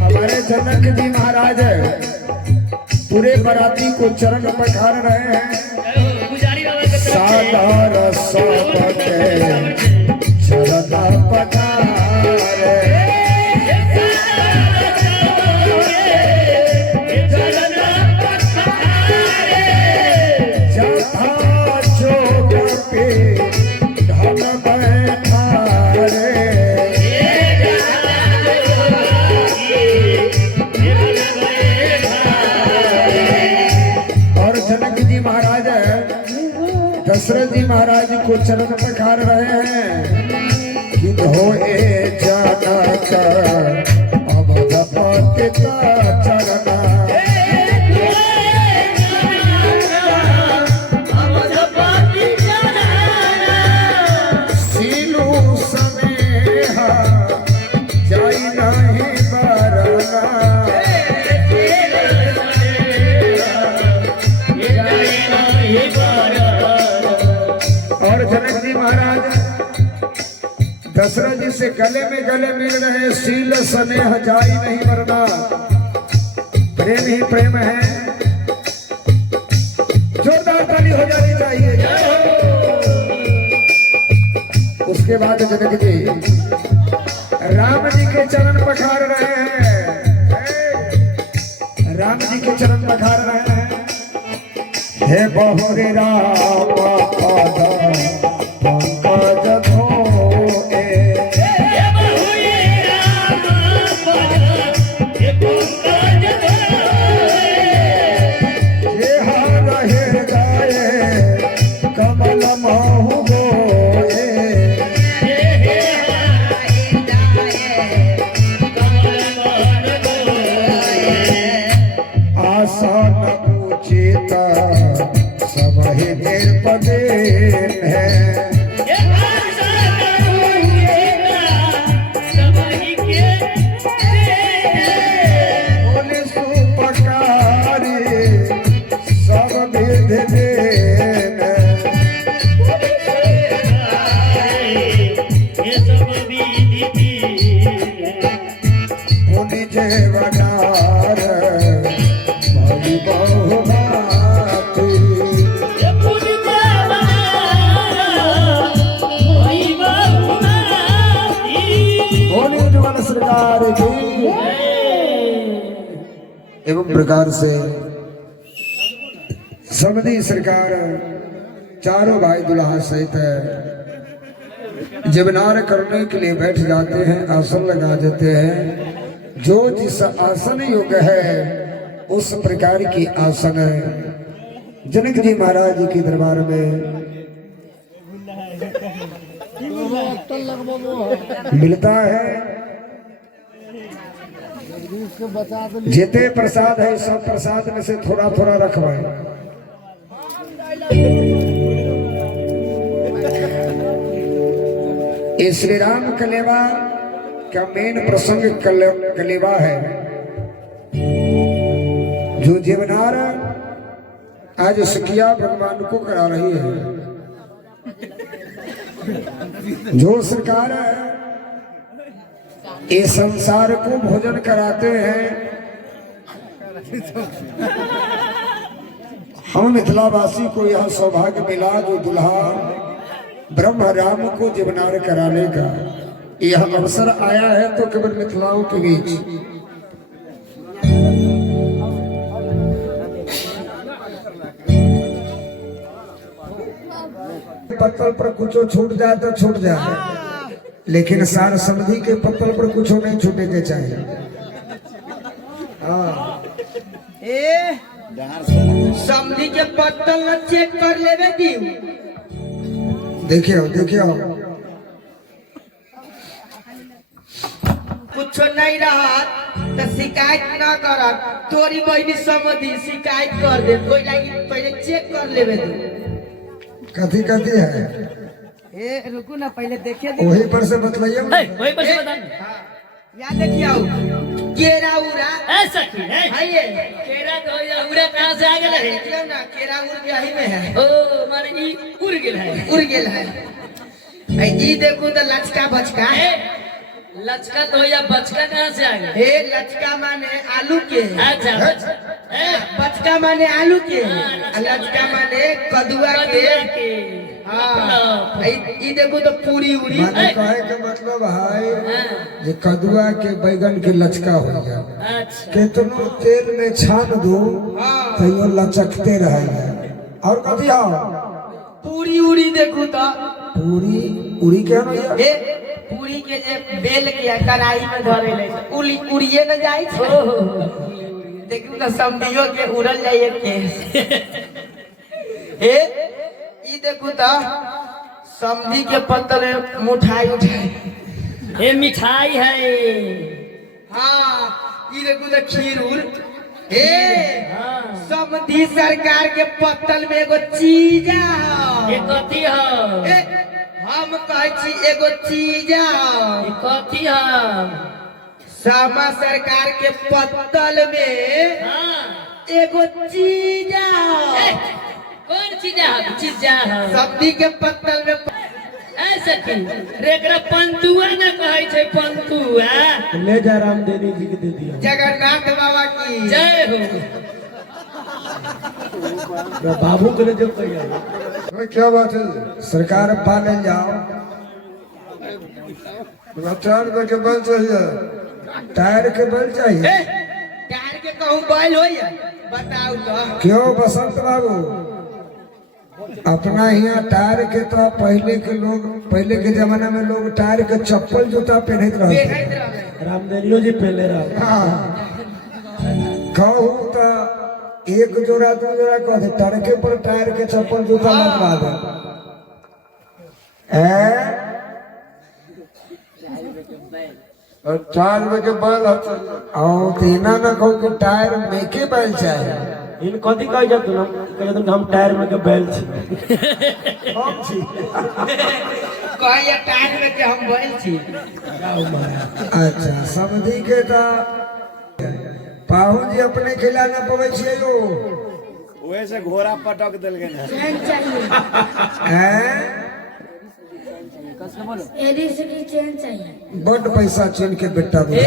हमारे जनक जी महाराज पूरे बराती को चरण पखार रहे हैं। साधार सबके चरण पखारे दशरथ जी महाराज को चरण पखार रहे हैं कि होए जनक अवधपति चरण सीलू स्नेह जाई नहीं बरना दशरथ जी से गले में गले मिल रहे। सील स्नेह जाई नहीं मरना, प्रेम ही प्रेम है। जोरदार ताली हो जानी चाहिए। उसके बाद जनक जी राम जी के चरण पखार रहे हैं। राम जी के चरण पखार रहे हैं। हे बहुरे राम पंकज एवं प्रकार से समधी सरकार चारों भाई दुल्हा सहित जीवनार करने के लिए बैठ जाते हैं, आसन लगा देते हैं। जो जिस आसन योग्य है उस प्रकार की आसन जनक जी महाराज के दरबार में मिलता है। जिते प्रसाद है सब प्रसाद में से थोड़ा थोड़ा रखवाए। ये श्री राम कलेवा का मेन प्रसंग कलेवा है। जो जीवनार आज सखिया भगवान को करा रही है। जो सरकार ये संसार को भोजन कराते हैं। हम मिथिलावासी को यह सौभाग्य मिला जो दुल्हा ब्रह्म राम को जीवनार कराने का यह अवसर आया है। तो केवल मिथिलाओं के बीच पत्तल पर कुछ छूट जाए तो छूट जाए, लेकिन सार समधी के पत्तल पर कुछ नहीं छूटे के चाहिए। समधी के पत्तल न चेक कर लेवे दी। देखियो देखियो कुछ नहीं रहा तो शिकायत न कर। तोरी बहनी समधी शिकायत कर दे। कोई लगी पहले चेक कर लेवे दो। कथी कथी है रुको ना पहले देखिए। वही पर से बतलाइए। वही पर से बता। यहाँ देखिए आओ केरा उरा ऐसा की है। आइए केरा तो उरा कहाँ से आ गया है? देखियो ना केरा उड़ गया ही में है। ओ माने ई उड़ गेल है। उड़ गेल है। ई देखो तो लचका बचका है। लचका तो या बचका कहाँ से आ गया? हे लचका माने आलू के, अच्छा बचका बचका माने आलू के, हाँ, लचका माने कदुआ के। हाँ ई देखो तो पूरी उड़ी। माने कहे के मतलब है जे कदुआ के बैगन के लचका हो गया, अच्छा कितनो तेल में छान दो हाँ तो वो लचकते रहेगा। और कथी हो पूरी उड़ी देखो तो पूरी उड़ी के भैया हे पूरी के जे बेल के कढ़ाई में धरे ले उड़ी उड़िए न जाई छे। देखू ना समझियो के उड़ल जाइए के। हे ई देखू तो समझी के पत्तल में मुठाई उठाई। ये मिठाई है। हाँ ई देखू तो खीर उड़। हे हाँ समझी सरकार के पत्तल में एगो चीज ये कथी है? हम कहे छी एगो चीज ये कथी है? सामा सरकार के पत्तल में हाँ एगो चीज कौन चीज है? चीज है सब्जी के पत्तल में ऐसे की रेकरा पंतुआ न कहै छै पंतुआ। ले जा रामदेवी जी के दे दिया। जगन्नाथ बाबा की जय हो। बाबू के लिए जो कहिए क्या बात है सरकार पाले जाओ टायर के बल चाहिए, टायर के बल चाहिए। टायर के कहूँ बैल हो बताओ तो। क्यों बसंत बाबू अपना यहाँ टायर के तो पहले के लोग, पहले के जमाना में लोग टायर के चप्पल जूता पहनत रहते। देखैत रहबै। रामदेवियो जी पहले रहा। हाँ कहूँ तो एक जोड़ा दो जोड़ा कह दे, टड़के पर टायर के चप्पल जूता लगवा दे। और 4 रुपए के बैल और तेना न कहूँ कि टायर में के बैल चाहिए। इन कथी कह जा तुम कह तुम हम टायर में के बैल छी। हम छी। कहिए टायर में के हम बैल छी। अच्छा समझी के तो पाहु जी अपने खिला न पवे छियै यो। वैसे घोड़ा पटक दिल गए हैं एडी सिटी चेंज चाहिए। बड़ पैसा चीन के बेटा बुझा।